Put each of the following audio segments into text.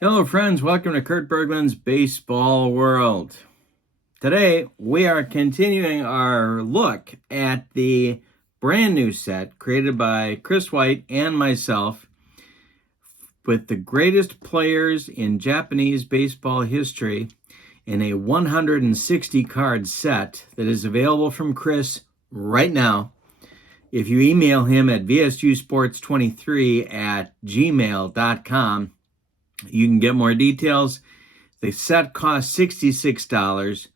Hello, friends. Welcome to Kurt Berglund's Baseball World. Today, we are continuing our look at the brand new set created by Chris White and myself with the greatest players in Japanese baseball history in a 160 card set that is available from Chris right now. If you email him at vsusports23@gmail.com, you can get more details. The set costs $66.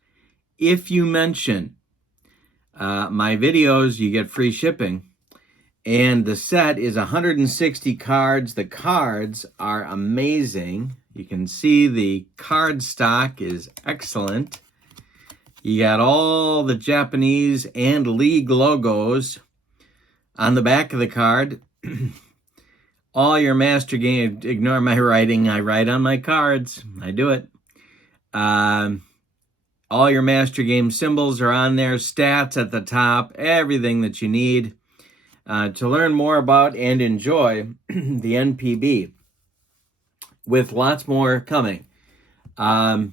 If you mention my videos, you get free shipping. And the set is 160 cards. The cards are amazing. You can see the card stock is excellent. You got all the Japanese and league logos on the back of the card. All your master game, ignore my writing. I write on my cards. I do it. All your master game symbols are on there. Stats at the top. Everything that you need to learn more about and enjoy the NPB, with lots more coming. The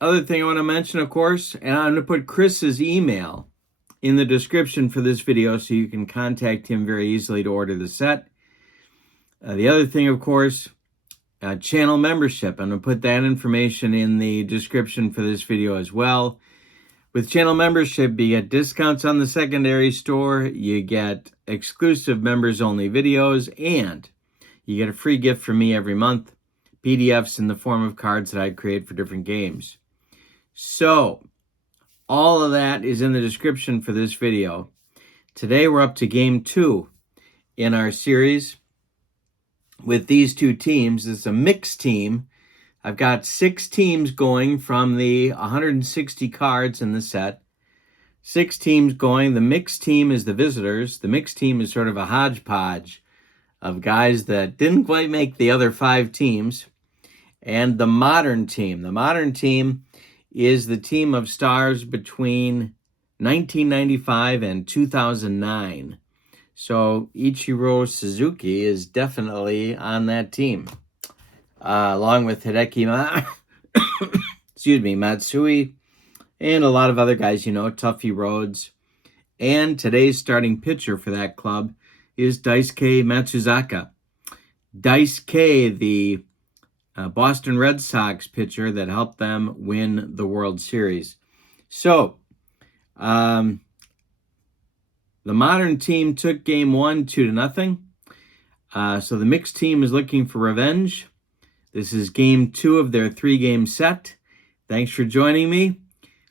other thing I want to mention, of course, and I'm going to put Chris's email in the description for this video so you can contact him very easily to order the set. The other thing, of course, channel membership. I'm going to put that information in the description for this video as well. With channel membership, you get discounts on the secondary store, you get exclusive members-only videos, and you get a free gift from me every month, PDFs in the form of cards that I create for different games. So, all of that is in the description for this video. Today we're up to game 2 in our series with these two teams. It's a mixed team. I've got 6 teams going from the 160 cards in the set. 6 teams going. The mixed team is the visitors. The mixed team is sort of a hodgepodge of guys that didn't quite make the other 5 teams. And the modern team. The modern team is the team of stars between 1995 and 2009. So Ichiro Suzuki is definitely on that team, along with Hideki Matsui, and a lot of other guys, Tuffy Rhodes. And today's starting pitcher for that club is Daisuke Matsuzaka. Daisuke, the Boston Red Sox pitcher that helped them win the World Series. So, the modern team took game 1 2-0. So the mixed team is looking for revenge. This is game 2 of their 3-game set. Thanks for joining me.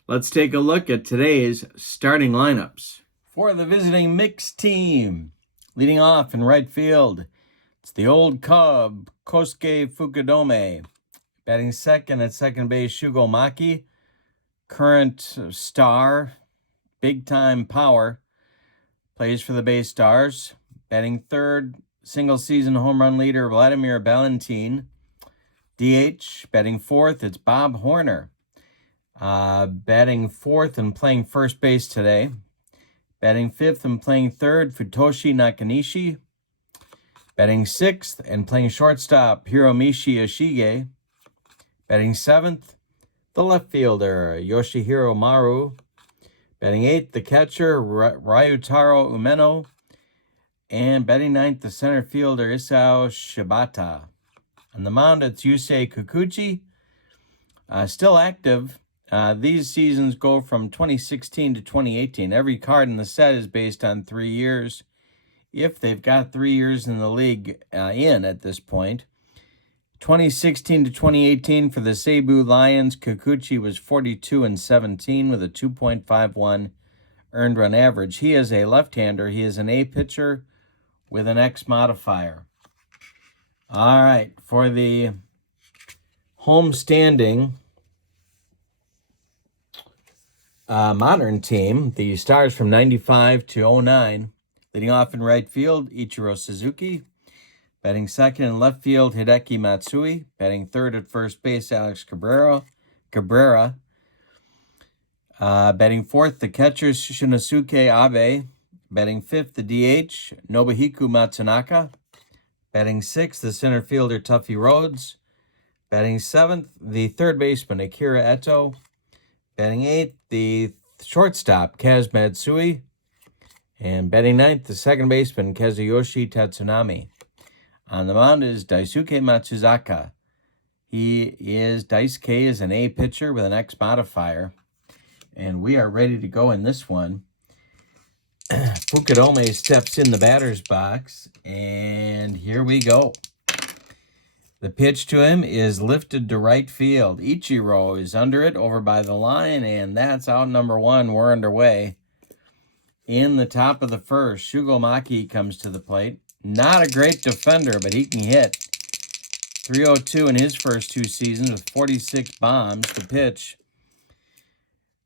Let's take a look at today's starting lineups. For the visiting mixed team, leading off in right field, it's the old Cub, Kosuke Fukudome. Batting second at second base, Shugo Maki. Current star, big-time power. Plays for the Bay Stars. Batting third, single-season home run leader, Vladimir Valentin. DH. Batting fourth, it's Bob Horner. Batting fourth and playing first base today. Batting fifth and playing third, Futoshi Nakanishi. Batting sixth and playing shortstop, Hiromichi Yoshige. Batting seventh, the left fielder, Yoshihiro Maru. Batting eighth, the catcher, Ryutaro Umeno. And batting ninth, the center fielder, Isao Shibata. On the mound, it's Yusei Kikuchi. Still active. These seasons go from 2016 to 2018. Every card in the set is based on 3 years, if they've got 3 years in the league at this point. 2016 to 2018 for the Seibu Lions, Kikuchi was 42-17 with a 2.51 earned run average. He is a left-hander. He is an A pitcher with an X modifier. All right, for the home standing modern team, the stars from 95 to 09, leading off in right field, Ichiro Suzuki. Batting second in left field, Hideki Matsui. Batting third at first base, Alex Cabrera. Batting fourth, the catcher, Shinosuke Abe. Batting fifth, the DH, Nobuhiko Matsunaka. Batting 6th, the center fielder Tuffy Rhodes. Batting 7th, the third baseman Akira Eto. Batting 8th, the shortstop Kaz Matsui. And batting 9th, the second baseman Kazuyoshi Tatsunami. On the mound is Daisuke Matsuzaka. Daisuke is an A pitcher with an X modifier. And we are ready to go in this one. Fukudome steps in the batter's box, and here we go. The pitch to him is lifted to right field. Ichiro is under it, over by the line, and that's out number 1. We're underway. In the top of the first, Shugo Maki comes to the plate. Not a great defender, but he can hit. .302 in his first 2 seasons with 46 bombs. The pitch.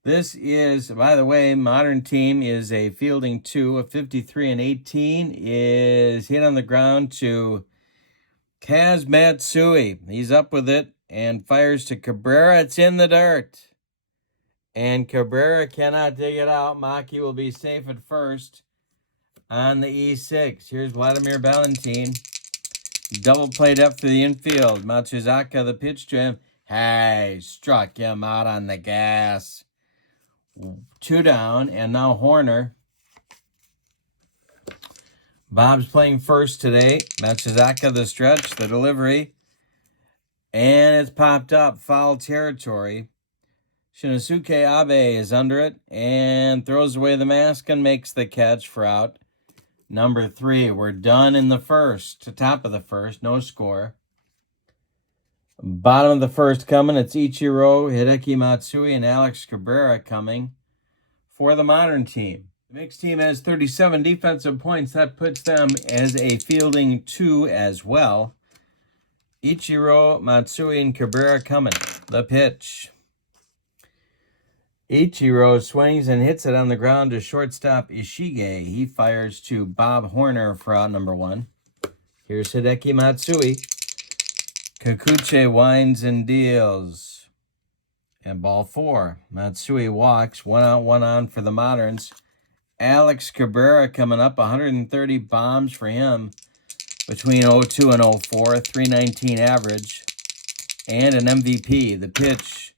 This is, by the way, modern team is a fielding 2 of 53 and 18. Is hit on the ground to Kaz Matsui. He's up with it and fires to Cabrera. It's in the dirt. And Cabrera cannot dig it out. Maki will be safe at first on the E6. Here's Vladimir Valentin. Double played up for the infield. Matsuzaka, the pitch to him. Hey, struck him out on the gas. 2 down, and now Horner. Bob's playing first today. Matsuzaka, the stretch, the delivery. And it's popped up. Foul territory. Shinosuke Abe is under it and throws away the mask and makes the catch for out number 3. We're done in the first, top of the first, no score. Bottom of the first coming, it's Ichiro, Hideki Matsui, and Alex Cabrera coming for the modern team. The mixed team has 37 defensive points. That puts them as a fielding 2 as well. Ichiro, Matsui, and Cabrera coming. The pitch. Ichiro swings and hits it on the ground to shortstop Ishige. He fires to Bob Horner for out number 1. Here's Hideki Matsui. Kikuchi winds and deals. And ball 4. Matsui walks. 1 out, 1 on for the Moderns. Alex Cabrera coming up. 130 bombs for him between 02 and 04. 319 average. And an MVP. The pitch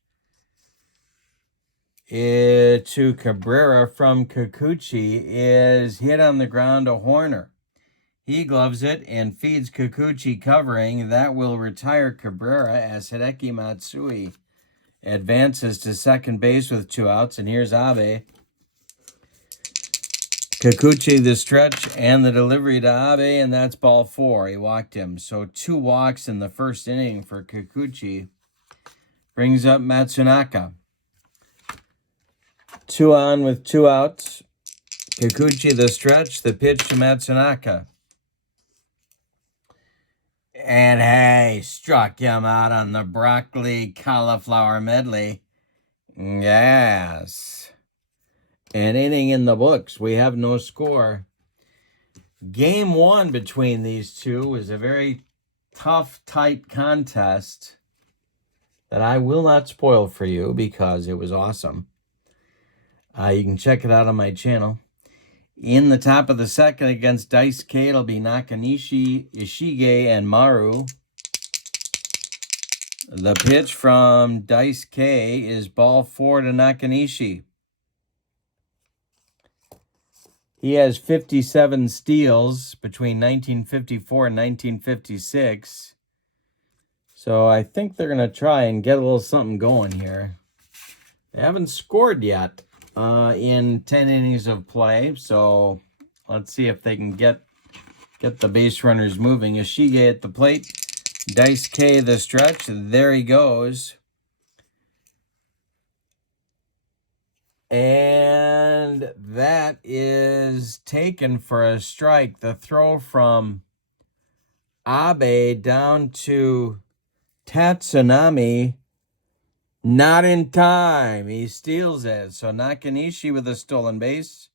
to Cabrera from Kikuchi is hit on the ground to Horner. He gloves it and feeds Kikuchi covering. That will retire Cabrera as Hideki Matsui advances to second base with 2 outs. And here's Abe. Kikuchi the stretch and the delivery to Abe, and that's ball 4. He walked him. So 2 walks in the first inning for Kikuchi. Brings up Matsunaka. 2 on with 2 outs. Kikuchi the stretch, the pitch to Matsunaka. And hey, struck him out on the broccoli cauliflower medley. Yes. An inning in the books. We have no score. Game 1 between these two was a very tough, tight contest that I will not spoil for you because it was awesome. You can check it out on my channel. In the top of the second against Daisuke, it'll be Nakanishi, Ishige, and Maru. The pitch from Daisuke is ball 4 to Nakanishi. He has 57 steals between 1954 and 1956. So I think they're going to try and get a little something going here. They haven't scored yet in 10 innings of play. So let's see if they can get the base runners moving. Ishige at the plate. Daisuke the stretch. There he goes. And that is taken for a strike. The throw from Abe down to Tatsunami, not in time. He steals it. So Nakanishi with a stolen base.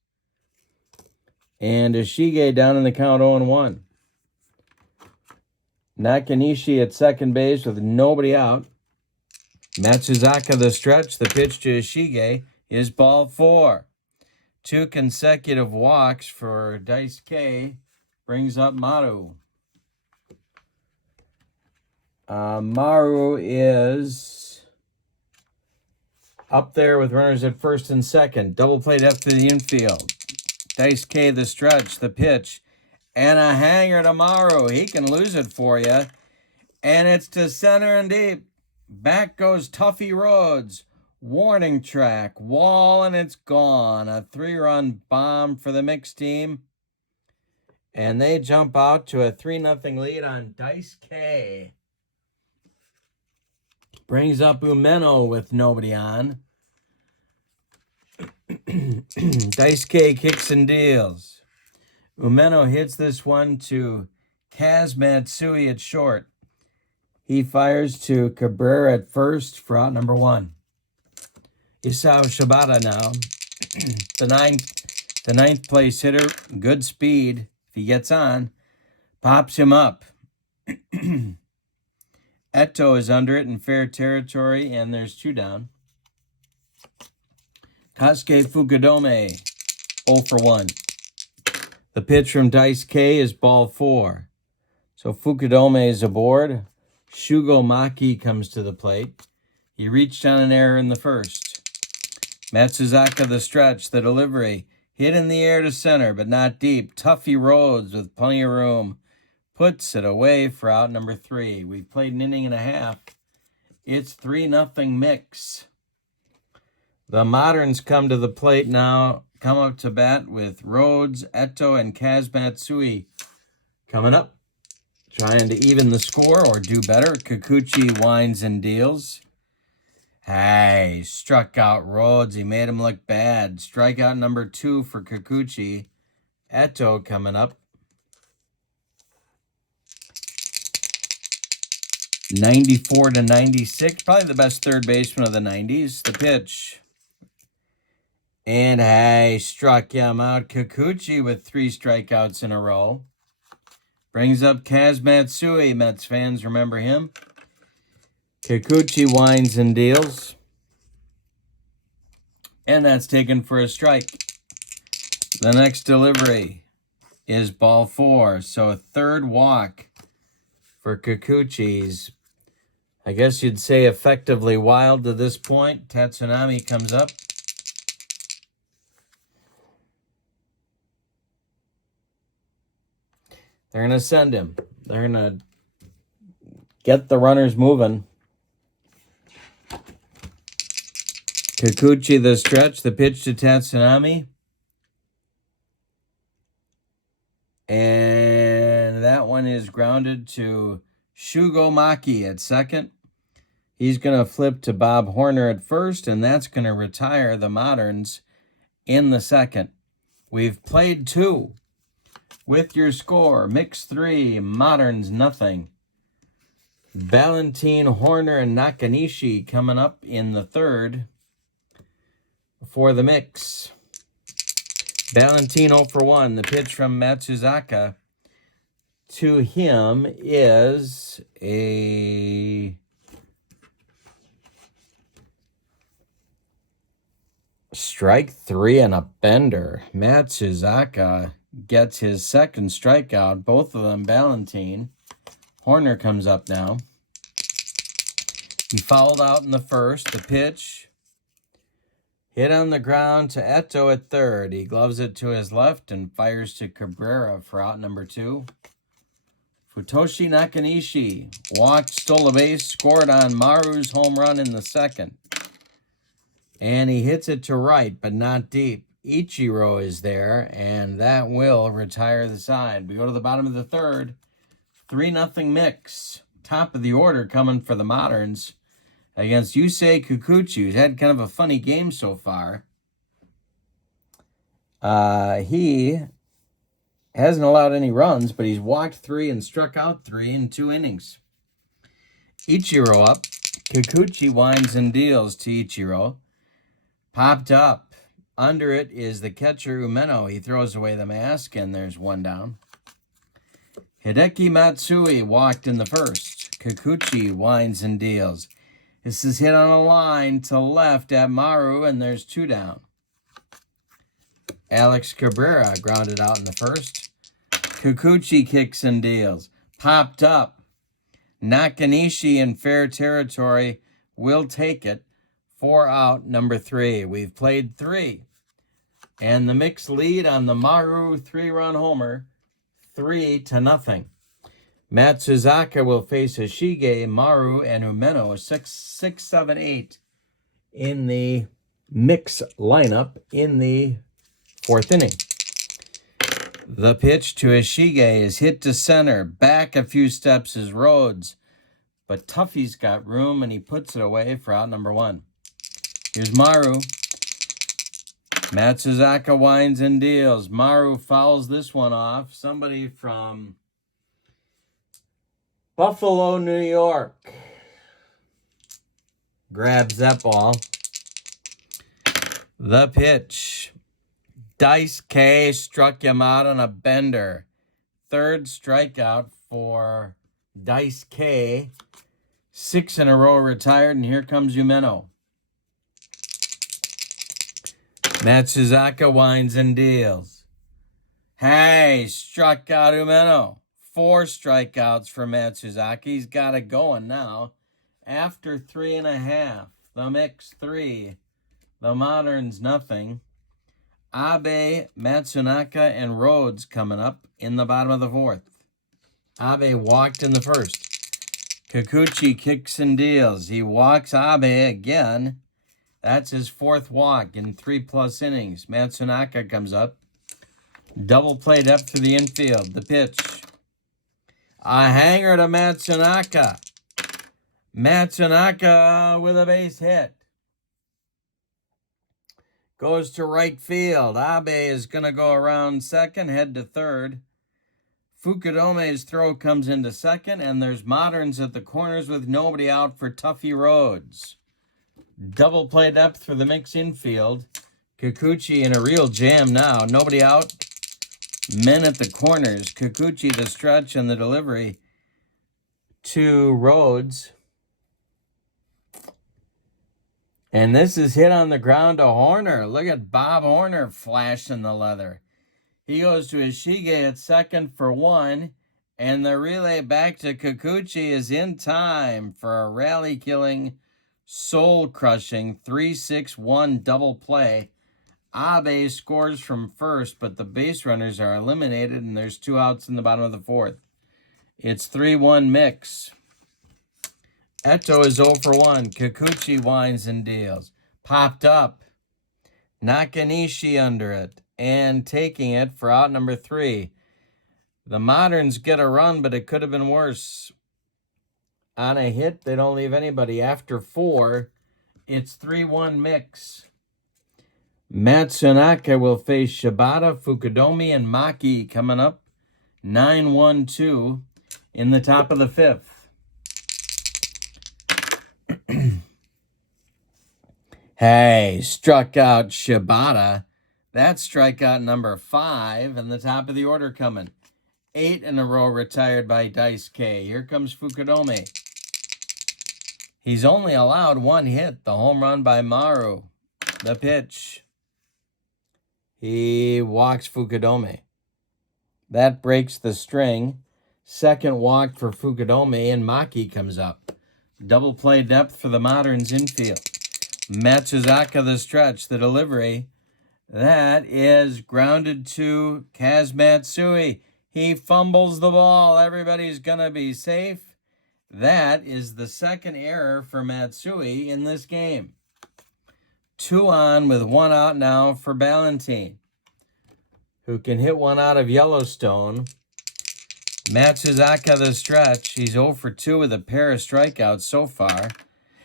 And Ishige down in the count 0-1. Nakanishi at second base with nobody out. Matsuzaka the stretch. The pitch to Ishige is ball 4. 2 consecutive walks for Daisuke brings up Maru. Maru is up there with runners at first and second. Double play depth to the infield. Dice K, the stretch, the pitch, and a hanger to Maru. He can lose it for you. And it's to center and deep. Back goes Tuffy Rhodes. Warning track, wall, and it's gone. A 3-run bomb for the mixed team. And they jump out to a 3-0 lead on Dice K. Brings up Umeno with nobody on. Dice K kicks and deals. Umeno hits this one to Kaz Matsui at short. He fires to Cabrera at first for out number 1. Isao Shibata now. The ninth place hitter, good speed. If he gets on, pops him up. Eto is under it in fair territory, and there's 2 down. Kasuke Fukudome, 0 for 1. The pitch from Dice K is ball 4. So Fukudome is aboard. Shugo Maki comes to the plate. He reached on an error in the first. Matsuzaka the stretch, the delivery. Hit in the air to center, but not deep. Tuffy Rhodes with plenty of room. Puts it away for out number 3. We've played an inning and a half. It's 3-0 mix. The Moderns come to the plate now. Come up to bat with Rhodes, Eto, and Kaz Matsui coming up. Trying to even the score or do better. Kikuchi winds and deals. Hey, struck out Rhodes. He made him look bad. Strikeout number 2 for Kikuchi. Eto coming up. 94-96. Probably the best third baseman of the 90s. The pitch. And hey, struck him out. Kikuchi with 3 strikeouts in a row. Brings up Kaz Matsui. Mets fans remember him. Kikuchi winds and deals. And that's taken for a strike. The next delivery is ball 4. So a 3rd walk for Kikuchi's. I guess you'd say effectively wild to this point. Tatsunami comes up. They're going to send him. They're going to get the runners moving. Kikuchi the stretch, the pitch to Tatsunami. And that one is grounded to Shugo Maki at second. He's going to flip to Bob Horner at first, and that's going to retire the Moderns in the second. We've played 2. With your score, mix 3, Moderns nothing. Valentine, Horner, and Nakanishi coming up in the 3rd for the mix. Valentine 0 for 1. The pitch from Matsuzaka to him is a strike 3 and a bender. Matsuzaka gets his 2nd strikeout, both of them Valentine. Horner comes up now. He fouled out in the first. The pitch hit on the ground to Eto at 3rd. He gloves it to his left and fires to Cabrera for out number 2. Futoshi Nakanishi walked, stole a base, scored on Maru's home run in the 2nd. And he hits it to right, but not deep. Ichiro is there, and that will retire the side. We go to the bottom of the 3rd. 3-0 mix. Top of the order coming for the Moderns against Yusei Kikuchi, who's had kind of a funny game so far. He hasn't allowed any runs, but he's walked 3 and struck out 3 in 2 innings. Ichiro up. Kikuchi winds and deals to Ichiro. Popped up. Under it is the catcher Umeno. He throws away the mask, and there's 1 down. Hideki Matsui walked in the first. Kikuchi winds and deals. This is hit on a line to left at Maru, and there's 2 down. Alex Cabrera grounded out in the first. Kikuchi kicks and deals. Popped up. Nakanishi in fair territory will take it. 4 out, number 3. We've played 3. And the mixed lead on the Maru 3-run homer, 3-0. Matsuzaka will face Ashige, Maru, and Umeno, 6, 7, 8 in the mix lineup in the 4th inning. The pitch to Ashige is hit to center. Back a few steps is Rhodes, but Tuffy's got room, and he puts it away for out number 1. Here's Maru. Matsuzaka winds and deals. Maru fouls this one off. Somebody from Buffalo, New York grabs that ball. The pitch. Dice K struck him out on a bender. 3rd strikeout for Dice K. 6 in a row retired, and here comes Umeno. Matsuzaka winds and deals. Hey, struck out Umeno. 4 strikeouts for Matsuzaka. He's got it going now. After 3.5, the mix 3, the Moderns nothing. Abe, Matsunaka, and Rhodes coming up in the bottom of the 4th. Abe walked in the 1st. Kikuchi kicks and deals. He walks Abe again. That's his 4th walk in 3+ innings. Matsunaka comes up. Double play depth through the infield. The pitch. A hanger to Matsunaka. Matsunaka with a base hit. Goes to right field. Abe is going to go around second, head to third. Fukudome's throw comes into second, and there's Moderns at the corners with nobody out for Tuffy Rhodes. Double play depth for the mix infield. Kikuchi in a real jam now. Nobody out. Men at the corners. Kikuchi the stretch and the delivery to Rhodes. And this is hit on the ground to Horner. Look at Bob Horner flashing the leather. He goes to Ishige at second for 1. And the relay back to Kikuchi is in time for a rally-killing, soul-crushing 3-6-1 double play. Abe scores from first, but the base runners are eliminated, and there's 2 outs in the bottom of the 4th. It's 3-1 mix. Eto is 0 for 1. Kikuchi winds and deals. Popped up. Nakanishi under it, and taking it for out number 3. The Moderns get a run, but it could have been worse. On a hit, they don't leave anybody. After 4, it's 3-1 mix. Matsunaka will face Shibata, Fukudome, and Maki coming up. 9-1-2 in the top of the 5th. Hey, struck out Shibata. That's strikeout number 5 in the top of the order coming. 8 in a row retired by Dice K. Here comes Fukudome. He's only allowed 1 hit, the home run by Maru. The pitch. He walks Fukudome. That breaks the string. Second walk for Fukudome, and Maki comes up. Double play depth for the Moderns infield. Matsuzaka the stretch, the delivery. That is grounded to Kaz Matsui. He fumbles the ball. Everybody's going to be safe. That is the second error for Matsui in this game. 2 on with 1 out now for Ballantine, who can hit 1 out of Yellowstone. Matsuzaka the stretch. He's 0 for 2 with a pair of strikeouts so far.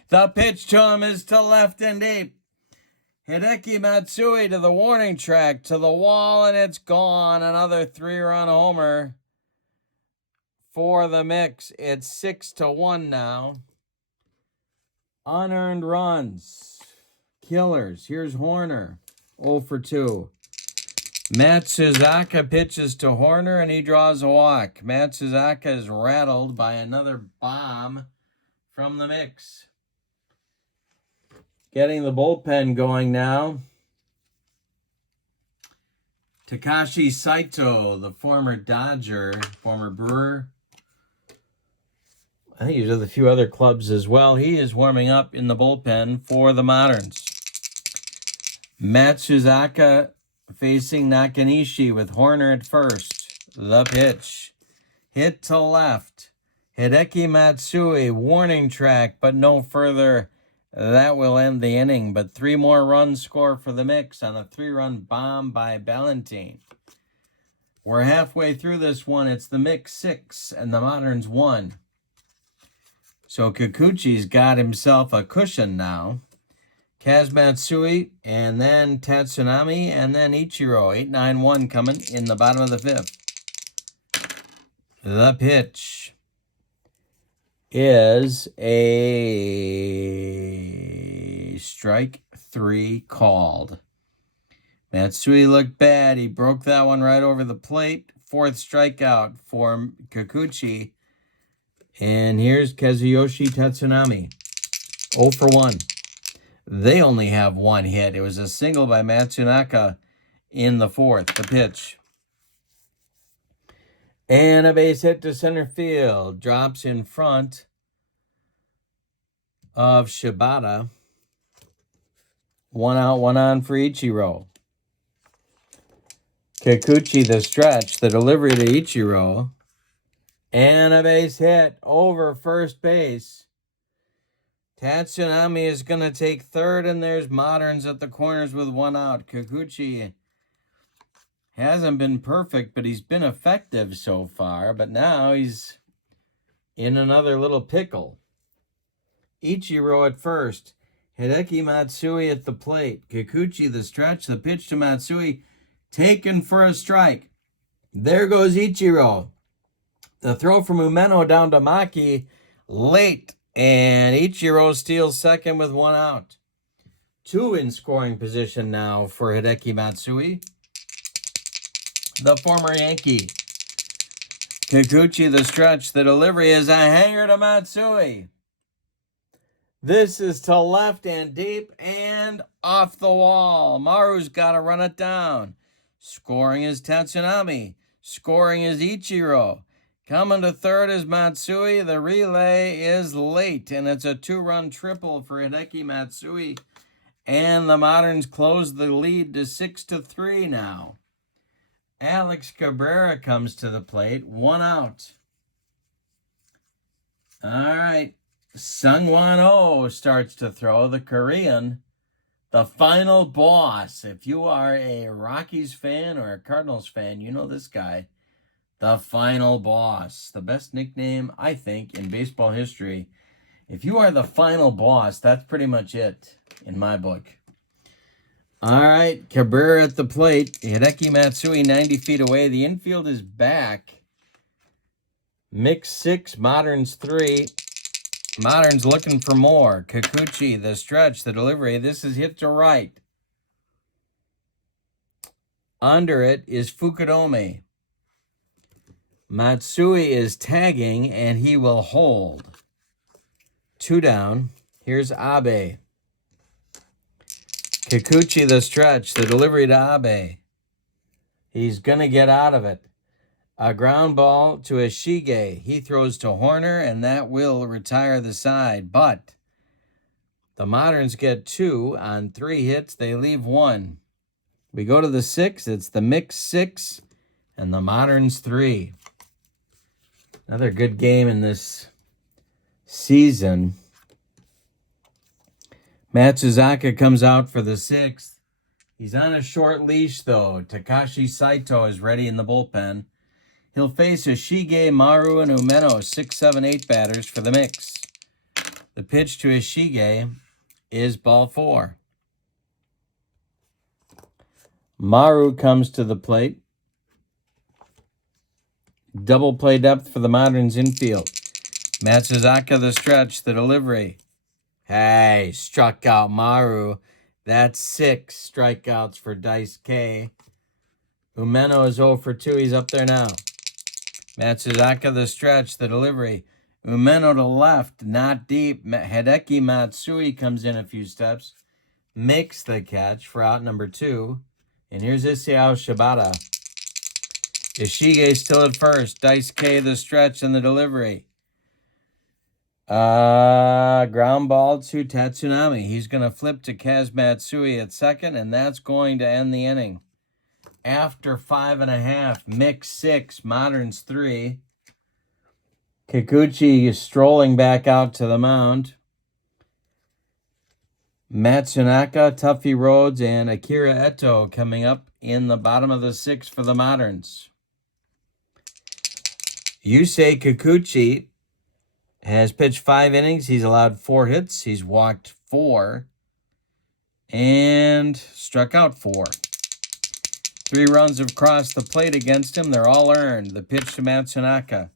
The pitch to him is to left and deep. Hideki Matsui to the warning track, to the wall, and it's gone. Another 3-run homer for the mix. It's 6-1 now. Unearned runs. Killers. Here's Horner. 0 for 2. Matsuzaka pitches to Horner, and he draws a walk. Matsuzaka is rattled by another bomb from the mix. Getting the bullpen going now. Takashi Saito, the former Dodger, former Brewer. I think he's with a few other clubs as well. He is warming up in the bullpen for the Moderns. Matsuzaka facing Nakanishi with Horner at first. The pitch. Hit to left. Hideki Matsui, warning track, but no further. That will end the inning, but 3 more runs score for the Mix on a 3-run bomb by Ballantine. We're halfway through this one. It's the Mix 6 and the Moderns 1. So Kikuchi's got himself a cushion now. Kaz Matsui, and then Tatsunami, and then Ichiro. 8-9-1 coming in the bottom of the 5th. The pitch is a strike 3 called. Matsui looked bad. He broke that one right over the plate. 4th strikeout for Kikuchi. And here's Kazuyoshi Tatsunami. 0 for 1. They only have 1 hit. It was a single by Matsuzaka in the 4th. The pitch. And a base hit to center field. Drops in front of Shibata. 1 out, 1 on for Ichiro. Kikuchi the stretch. The delivery to Ichiro. And a base hit over first base. Tatsunami is going to take third, and there's Moderns at the corners with 1 out. Kikuchi hasn't been perfect, but he's been effective so far. But now he's in another little pickle. Ichiro at first. Hideki Matsui at the plate. Kikuchi the stretch. The pitch to Matsui. Taken for a strike. There goes Ichiro. The throw from Umeno down to Maki. Late. And Ichiro steals second with 1 out. 2 in scoring position now for Hideki Matsui, the former Yankee. Kikuchi the stretch. The delivery is a hanger to Matsui. This is to left and deep and off the wall. Maru's got to run it down. Scoring is Tatsunami. Scoring is Ichiro. Coming to third is Matsui. The relay is late, and it's a 2-run triple for Hideki Matsui. And the Moderns close the lead to 6-3 now. Alex Cabrera comes to the plate. 1 out. All right. Sungwon Oh starts to throw. The Korean, the final boss. If you are a Rockies fan or a Cardinals fan, you know this guy. The final boss. The best nickname, I think, in baseball history. If you are the final boss, that's pretty much it in my book. All right, Cabrera at the plate. Hideki Matsui 90 feet away. The infield is back. Mix 6, Moderns 3. Moderns looking for more. Kikuchi, the stretch, the delivery. This is hit to right. Under it is Fukudome. Matsui is tagging, and he will hold. 2 down. Here's Abe. Kikuchi the stretch. The delivery to Abe. He's going to get out of it. A ground ball to Ishige. He throws to Horner, and that will retire the side. But the Moderns get 2 on 3 hits. They leave 1. We go to the 6th. It's the Mix 6 and the Moderns 3. Another good game in this season. Matsuzaka comes out for the 6th. He's on a short leash, though. Takashi Saito is ready in the bullpen. He'll face Ishige, Maru, and Umeno, 6, 7, 8 batters for the Mix. The pitch to Ishige is ball 4. Maru comes to the plate. Double play depth for the Moderns infield. Matsuzaka the stretch, the delivery. Hey, struck out Maru. That's 6 strikeouts for Dice K. Umeno is 0 for 2. He's up there now. Matsuzaka the stretch, the delivery. Umeno to left, not deep. Hideki Matsui comes in a few steps. Makes the catch for out number 2. And here's Isao Shibata. Ishige still at first. Dice K the stretch and the delivery. Ground ball to Tatsunami. He's going to flip to Kaz Matsui at second, and that's going to end the inning. After 5.5, mix 6, moderns 3. Kikuchi is strolling back out to the mound. Matsuzaka, Tuffy Rhodes, and Akira Eto coming up in the bottom of the 6th for the moderns. Yusei Kikuchi has pitched 5 innings. He's allowed 4 hits. He's walked 4 and struck out 4. 3 runs have crossed the plate against him. They're all earned. The pitch to Matsuzaka.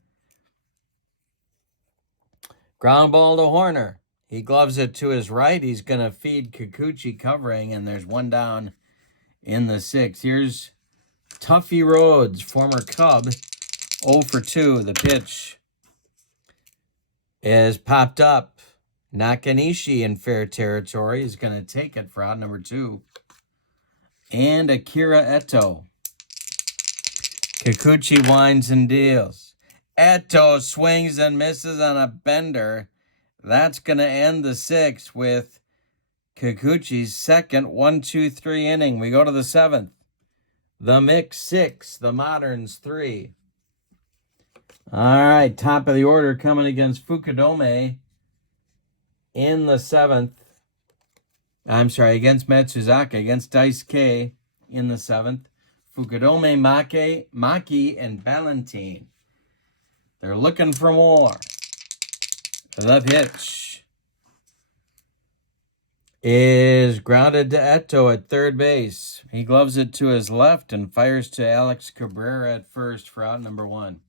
Ground ball to Horner. He gloves it to his right. He's going to feed Kikuchi covering, and there's 1 down in the 6th. Here's Tuffy Rhodes, former Cub, 0 for 2. The pitch is popped up. Nakanishi in fair territory is going to take it for out number 2. And Akira Eto. Kikuchi winds and deals. Eto swings and misses on a bender. That's going to end the 6th with Kikuchi's second 1-2-3 inning. We go to the 7th. The mix 6, the moderns 3. All right, top of the order coming against Fukudome in the 7th. I'm sorry, against Matsuzaka, against Dice K in the 7th. Fukudome, Maki, and Ballantine. They're looking for more. The pitch is grounded to Eto at third base. He gloves it to his left and fires to Alex Cabrera at first for out number 1.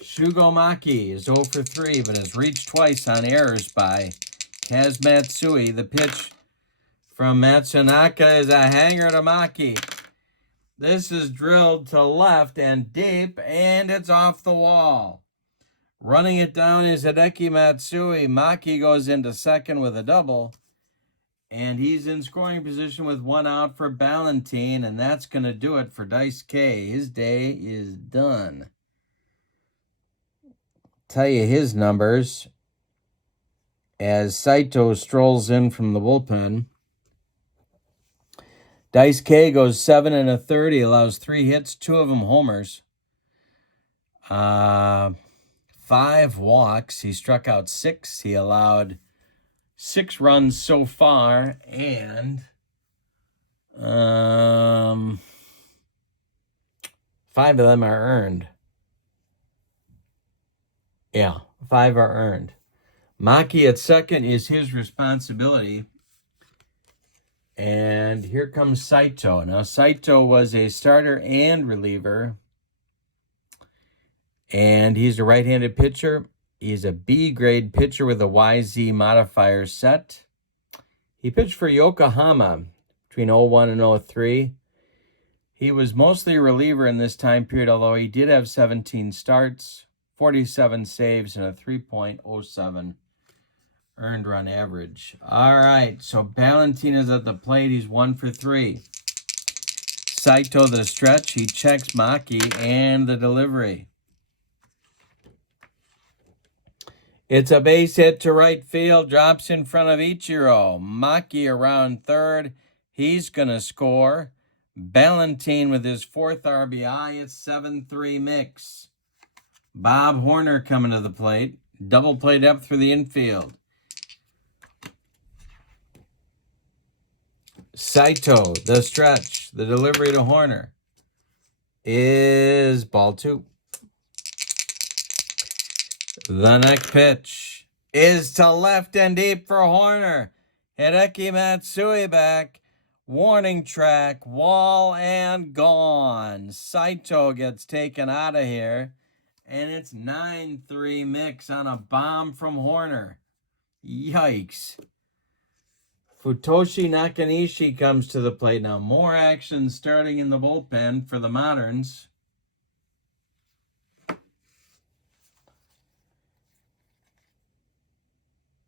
Shugo Maki is 0 for 3, but has reached twice on errors by Kaz Matsui. The pitch from Matsunaka is a hanger to Maki. This is drilled to left and deep, and it's off the wall. Running it down is Hideki Matsui. Maki goes into second with a double, and he's in scoring position with 1 out for Ballantine, and that's going to do it for Dice K. His day is done. Tell you his numbers as Saito strolls in from the bullpen. Dice K goes 7 1/3. He allows 3 hits, 2 of them homers. 5 walks. He struck out 6. He allowed 6 runs so far, and 5 of them are earned. Yeah, 5 are earned. Maki at second is his responsibility. And here comes Saito. Now, Saito was a starter and reliever. And he's a right-handed pitcher. He's a B-grade pitcher with a YZ modifier set. He pitched for Yokohama between 01 and 03. He was mostly a reliever in this time period, although he did have 17 starts, 47 saves, and a 3.07 earned run average. All right, so Ballantine is at the plate. He's 1 for 3. Saito the stretch. He checks Maki and the delivery. It's a base hit to right field. Drops in front of Ichiro. Maki around third. He's going to score. Ballantine with his 4th RBI. It's 7-3 mix. Bob Horner coming to the plate. Double play depth for the infield. Saito, the stretch. The delivery to Horner is ball 2. The next pitch is to left and deep for Horner. Hideki Matsui back. Warning track, wall, and gone. Saito gets taken out of here. And it's 9-3 mix on a bomb from Horner. Yikes. Futoshi Nakanishi comes to the plate. Now, more action starting in the bullpen for the Moderns.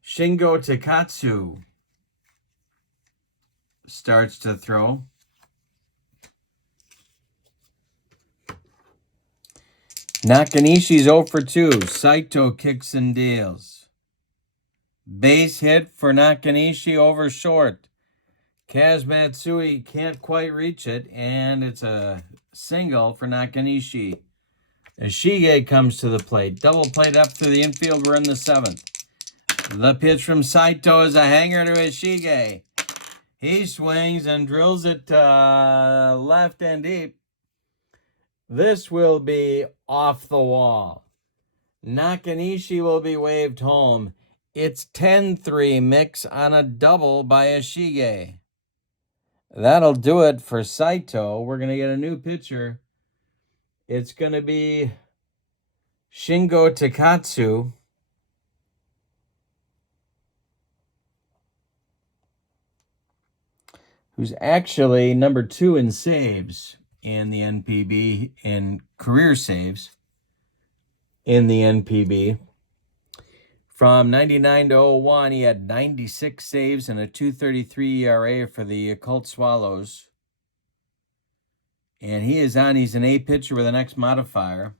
Shingo Takatsu starts to throw. Nakanishi's 0 for 2. Saito kicks and deals. Base hit for Nakanishi over short. Kaz Matsui can't quite reach it, and it's a single for Nakanishi. Ishige comes to the plate. Double plate up through the infield. We're in the 7th. The pitch from Saito is a hanger to Ishige. He swings and drills it left and deep. This will be off the wall. Nakanishi will be waved home. It's 10-3 mix on a double by Ishige. That'll do it for Saito. We're going to get a new pitcher. It's going to be Shingo Takatsu. Who's actually number 2 in saves in the NPB, in career saves in the NPB. From 99 to 01, he had 96 saves and a 2.33 ERA for the Occult Swallows. And he's an A pitcher with an X modifier.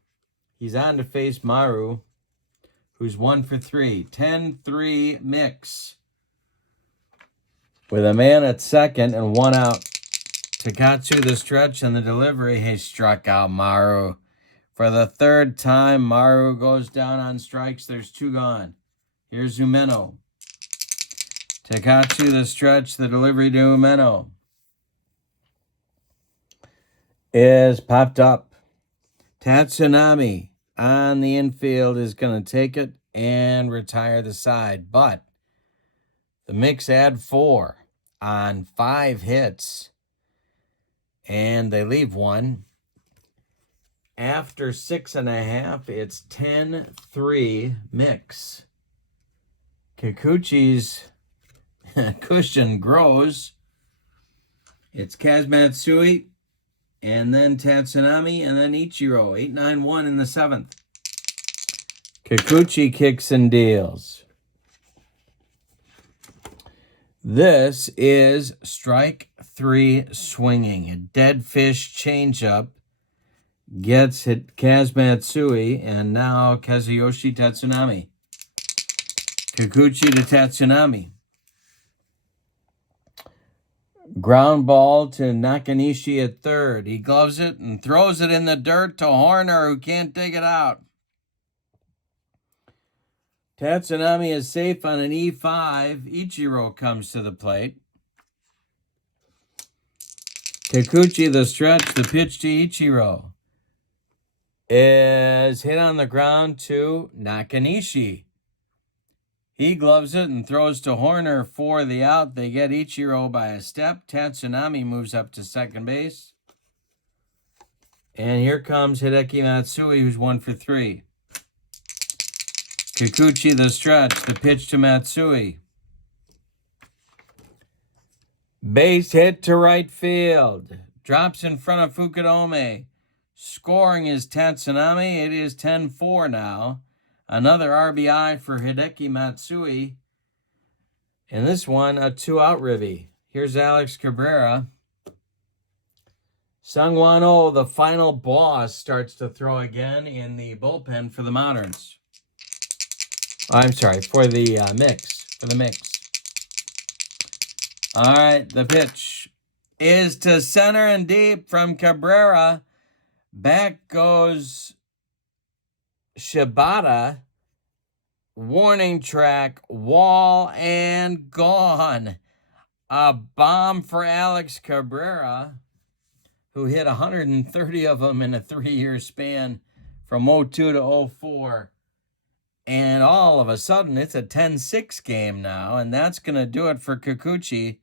He's on to face Maru, who's 1 for 3. 10-3 mix. With a man at second and 1 out. Takatsu the stretch and the delivery. He struck out Maru. For the 3rd time, Maru goes down on strikes. There's 2 gone. Here's Umeno. Takatsu the stretch, the delivery to Umeno is popped up. Tatsunami on the infield is going to take it and retire the side. But the mix add 4 on 5 hits. And they leave 1. After 6.5, it's 10-3 mix. Kikuchi's cushion grows. It's Kaz Matsui, and then Tatsunami, and then Ichiro. 8-9-1 in the 7th. Kikuchi kicks and deals. This is strike 3 swinging. A dead fish changeup gets hit Kaz Matsui, and now Kazuyoshi Tatsunami. Kikuchi to Tatsunami. Ground ball to Nakanishi at 3rd. He gloves it and throws it in the dirt to Horner, who can't dig it out. Tatsunami is safe on an E5. Ichiro comes to the plate. Kikuchi the stretch, the pitch to Ichiro is hit on the ground to Nakanishi. He gloves it and throws to Horner for the out. They get Ichiro by a step. Tatsunami moves up to second base. And here comes Hideki Matsui, who's 1 for 3. Kikuchi the stretch, the pitch to Matsui. Base hit to right field. Drops in front of Fukudome. Scoring is Tatsunami. It is 10-4 now. Another RBI for Hideki Matsui. And this one, a 2-out ribby. Here's Alex Cabrera. Sungwon-Oh, the final boss, starts to throw again in the bullpen for the Moderns. I'm sorry, for the mix. For the mix. All right, the pitch is to center and deep from Cabrera. Back goes Shibata. Warning track, wall, and gone. A bomb for Alex Cabrera, who hit 130 of them in a 3-year span from 02 to 04. And all of a sudden, it's a 10-6 game now, and that's going to do it for Kikuchi.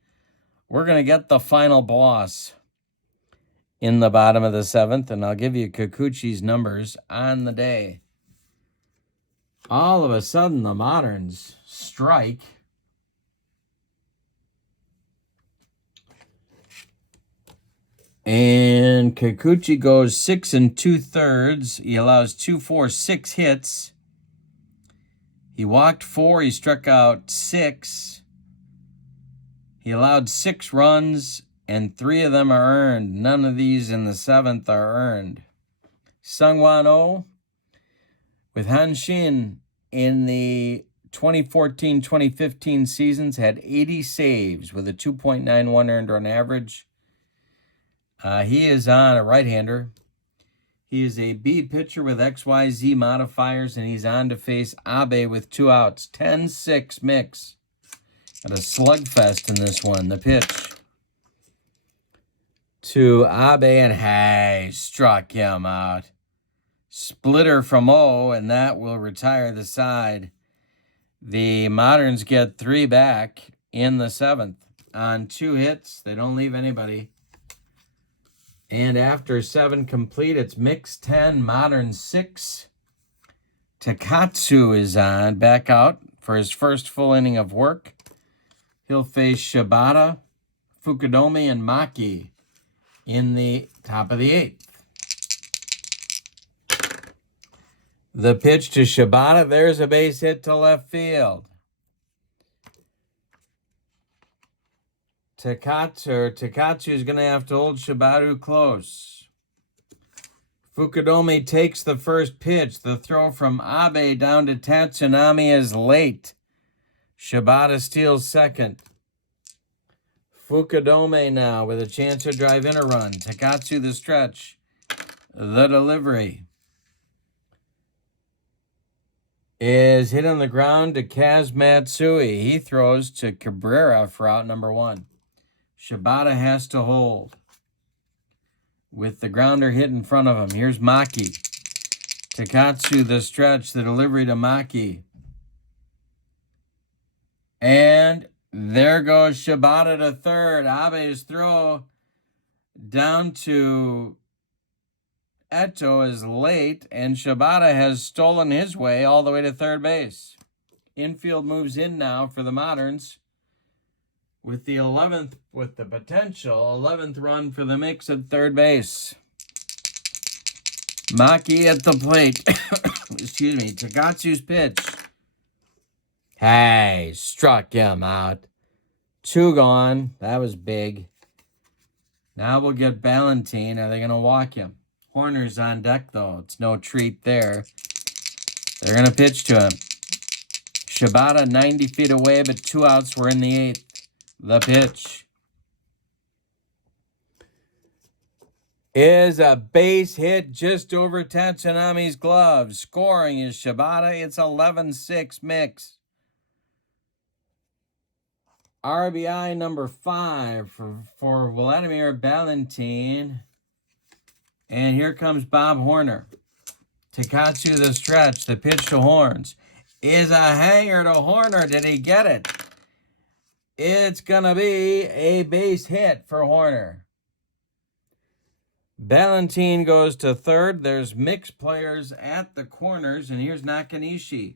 We're going to get the final boss in the bottom of the 7th, and I'll give you Kikuchi's numbers on the day. All of a sudden, the Moderns strike. And Kikuchi goes 6 2/3. He allows 2, 4, 6 hits. He walked 4. He struck out 6. He allowed 6 runs, and 3 of them are earned. None of these in the 7th are earned. Sungwon-Oh with Hanshin in the 2014-2015 seasons, had 80 saves with a 2.91 earned run average. He is on a right-hander. He is a B pitcher with XYZ modifiers, and he's on to face APBA with 2 outs. 10-6 mix. Got a slugfest in this one. The pitch to APBA, and hey, struck him out. Splitter from O, and that will retire the side. The Moderns get 3 back in the 7th. On 2 hits, they don't leave anybody. And after 7 complete, it's mix 10, Modern 6. Takatsu is on, back out for his first full inning of work. He'll face Shibata, Fukudomi, and Maki in the top of the 8th. The pitch to Shibata, there's a base hit to left field. Takatsu is going to have to hold Shibata close. Fukudomi takes the first pitch. The throw from Abe down to Tatsunami is late. Shibata steals second. Fukudomi now with a chance to drive in a run. Takatsu the stretch. The delivery is hit on the ground to Kaz Matsui. He throws to Cabrera for out number 1. Shibata has to hold with the grounder hit in front of him. Here's Maki. Takatsu the stretch, the delivery to Maki. And there goes Shibata to third. Abe's throw down to Eto is late, and Shibata has stolen his way all the way to third base. Infield moves in now for the Moderns with the potential 11th run for the mix at third base. Maki at the plate. Excuse me. Takatsu's pitch. Hey, struck him out. 2 gone. That was big. Now we'll get Ballantine. Are they going to walk him? Horner's on deck, though. It's no treat there. They're going to pitch to him. Shibata 90 feet away, but 2 outs were in the 8th. The pitch is a base hit just over Tatsunami's glove. Scoring is Shibata. It's 11-6 mix. RBI number 5 for Vladimir Ballantine. And here comes Bob Horner. Takatsu the stretch. The pitch to Horns is a hanger to Horner. Did he get it? It's going to be a base hit for Horner. Ballantine goes to third. There's mixed players at the corners, and here's Nakanishi.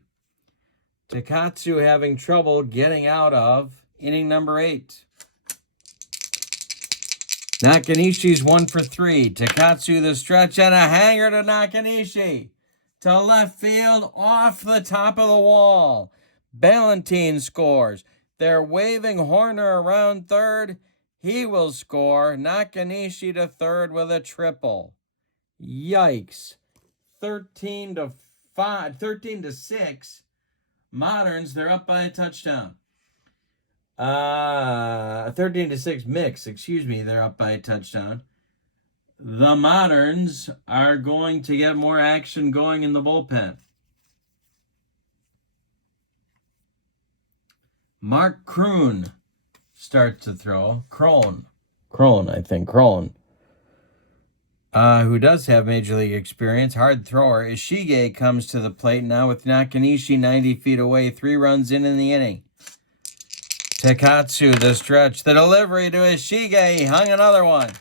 Takatsu having trouble getting out of inning number 8. Nakanishi's 1 for 3. Takatsu the stretch and a hanger to Nakanishi. To left field off the top of the wall. Ballantine scores. They're waving Horner around third. He will score. Nakanishi to third with a triple. Yikes. 13-6. Moderns, they're up by a touchdown. 13-6 mix, excuse me, they're up by a touchdown. The Moderns are going to get more action going in the bullpen. Mark Kroon starts to throw. Kroon, I think. Kroon. Who does have Major League experience. Hard thrower. Ishige comes to the plate now with Nakanishi 90 feet away. 3 runs in the inning. Takatsu, the stretch. The delivery to Ishige. He hung another one.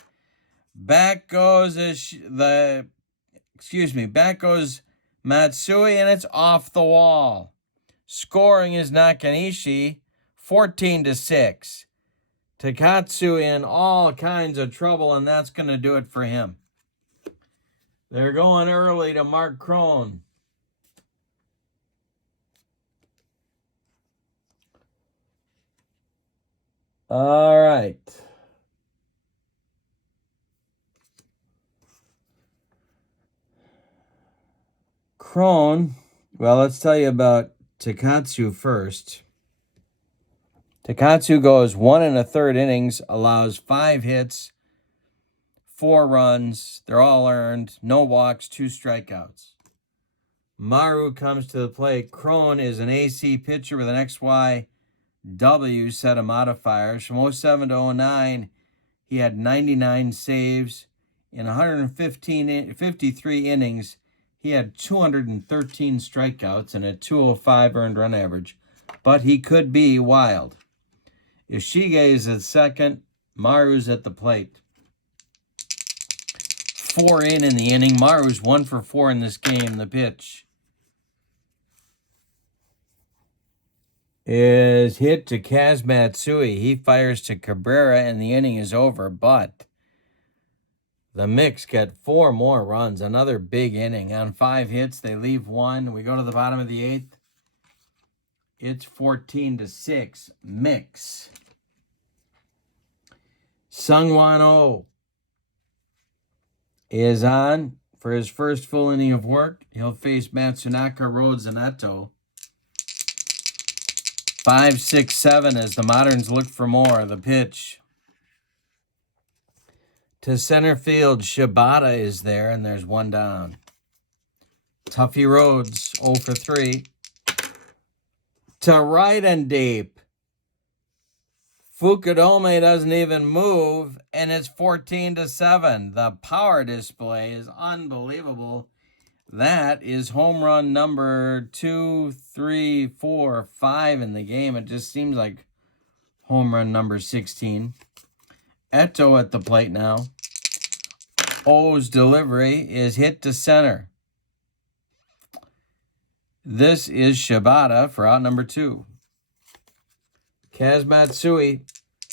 Back goes Matsui, and it's off the wall. Scoring is Nakanishi. 14-6. Takatsu in all kinds of trouble, and that's going to do it for him. They're going early to Mark Kroon. All right. Kroon, well, let's tell you about Takatsu first. Takatsu goes 1 1/3 innings, allows 5 hits, 4 runs. They're all earned. No walks, 2 strikeouts. Maru comes to the plate. Crone is an AC pitcher with an XYW set of modifiers. From 07 to 09, he had 99 saves. In 153 innings, he had 213 strikeouts and a 205 earned run average. But he could be wild. Ishige is at second. Maru's at the plate. 4 in the inning. Maru's 1 for 4 in this game. The pitch is hit to Kaz Matsui. He fires to Cabrera, and the inning is over. But the Mix get 4 more runs. Another big inning. On 5 hits, they leave 1. We go to the bottom of the 8th. It's 14-6. Mix. Sungwon-Oh is on for his first full inning of work. He'll face Matsunaka, Rhodes, and Eto. 5, 6, 7 as the Moderns look for more. The pitch to center field. Shibata is there, and there's 1 down. Tuffy Rhodes, 0 for 3. To right and deep. Fukudome doesn't even move, and it's 14-7. The power display is unbelievable. That is home run number 2, 3, 4, 5 in the game. It just seems like home run number 16. Eto at the plate now. O's delivery is hit to center. This is Shibata for out number 2. Kaz Matsui,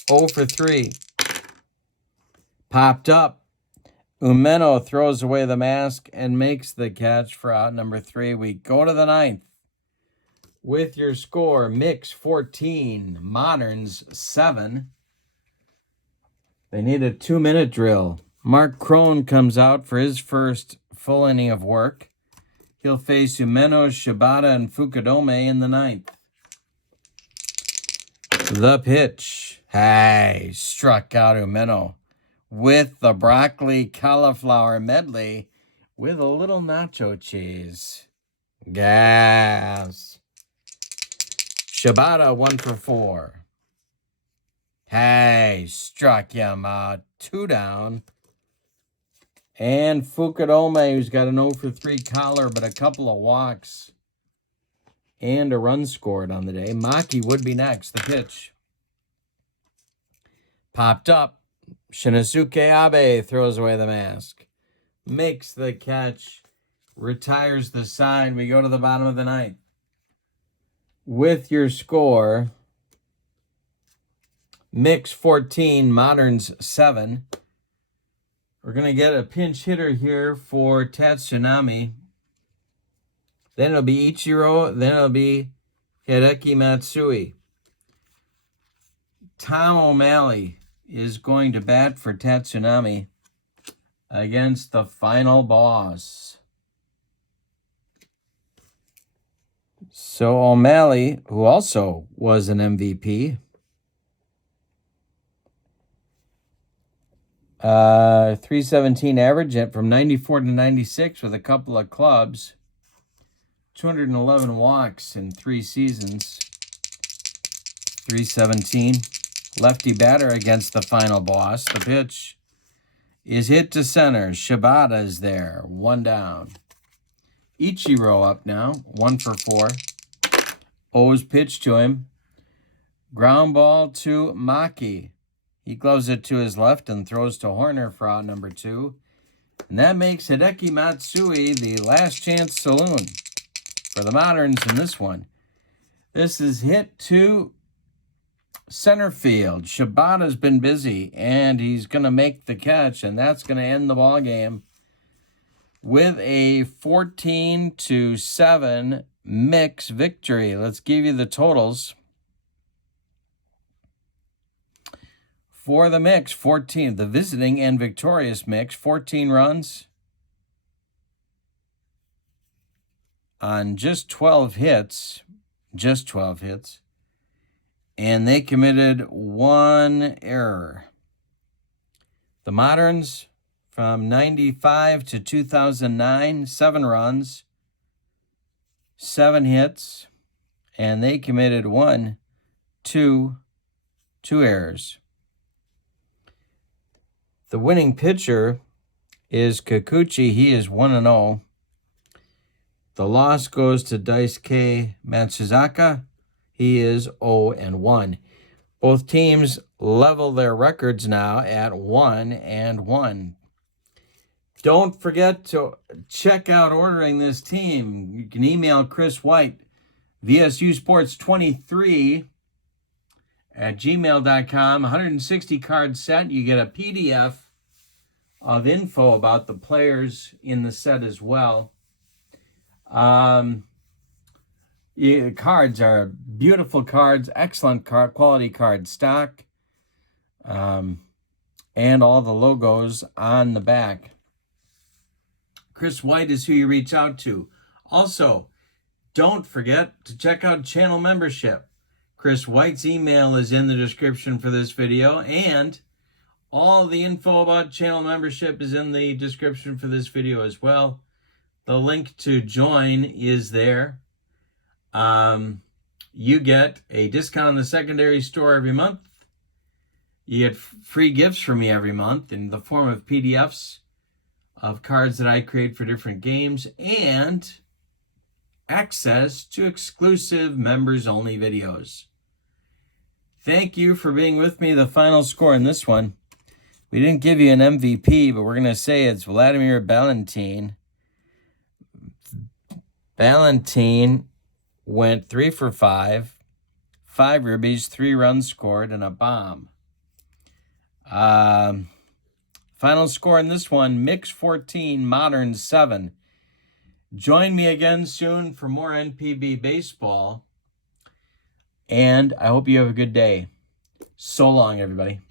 0 for 3. Popped up. Umeno throws away the mask and makes the catch for out number 3. We go to the 9th. With your score, Mix 14, Moderns 7. They need a 2-minute drill. Mark Crone comes out for his first full inning of work. He'll face Umeno, Shibata, and Fukudome in the 9th. The pitch. Hey, struck out Umeno with the broccoli cauliflower medley with a little nacho cheese. Gas. Shibata 1 for 4. Hey, struck him out. 2 down. And Fukudome, who's got an 0 for 3 collar, but a couple of walks and a run scored on the day. Maki would be next. The pitch. Popped up. Shinosuke Abe throws away the mask. Makes the catch. Retires the side. We go to the bottom of the 9th. With your score, Mix 14, Moderns 7. We're going to get a pinch hitter here for Tatsunami. Then it'll be Ichiro. Then it'll be Hideki Matsui. Tom O'Malley is going to bat for Tatsunami against the final boss. So O'Malley, who also was an MVP, 317 average from 94 to 96 with a couple of clubs. 211 walks in 3 seasons. 317. Lefty batter against the final boss. The pitch is hit to center. Shibata is there. 1 down. Ichiro up now. 1 for 4. O's pitch to him. Ground ball to Maki. He gloves it to his left and throws to Horner for out number 2. And that makes Hideki Matsui the last chance saloon for the Moderns in this one. This is hit to center field. Shibata's been busy, and he's going to make the catch, and that's going to end the ball game with a 14-7 Mix victory. Let's give you the totals. For the Mix, 14. The visiting and victorious Mix, 14 runs on just 12 hits. just 12 hits. And they committed 1 error. The Moderns, from 95 to 2009, 7 runs, 7 hits, and they committed 2 errors. The winning pitcher is Kikuchi. He is 1-0. The loss goes to Daisuke Matsuzaka. He is 0-1. Both teams level their records now at 1-1. Don't forget to check out ordering this team. You can email Chris White, VSUsports23@gmail.com. 160 card set. You get a PDF of info about the players in the set as well. Cards are beautiful cards, excellent quality card stock, and all the logos on the back. Chris White is who you reach out to. Also, don't forget to check out channel membership. Chris White's email is in the description for this video, and all the info about channel membership is in the description for this video as well. The link to join is there. You get a discount on the secondary store every month. You get free gifts from me every month in the form of PDFs of cards that I create for different games, and access to exclusive members-only videos. Thank you for being with me. The final score in this one, we didn't give you an MVP, but we're going to say it's Vladimir Valentin. Valentin went 3 for 5, 5 ribbies, 3 runs scored, and a bomb. Final score in this one, Mix 14, Modern 7. Join me again soon for more NPB baseball, and I hope you have a good day. So long, everybody.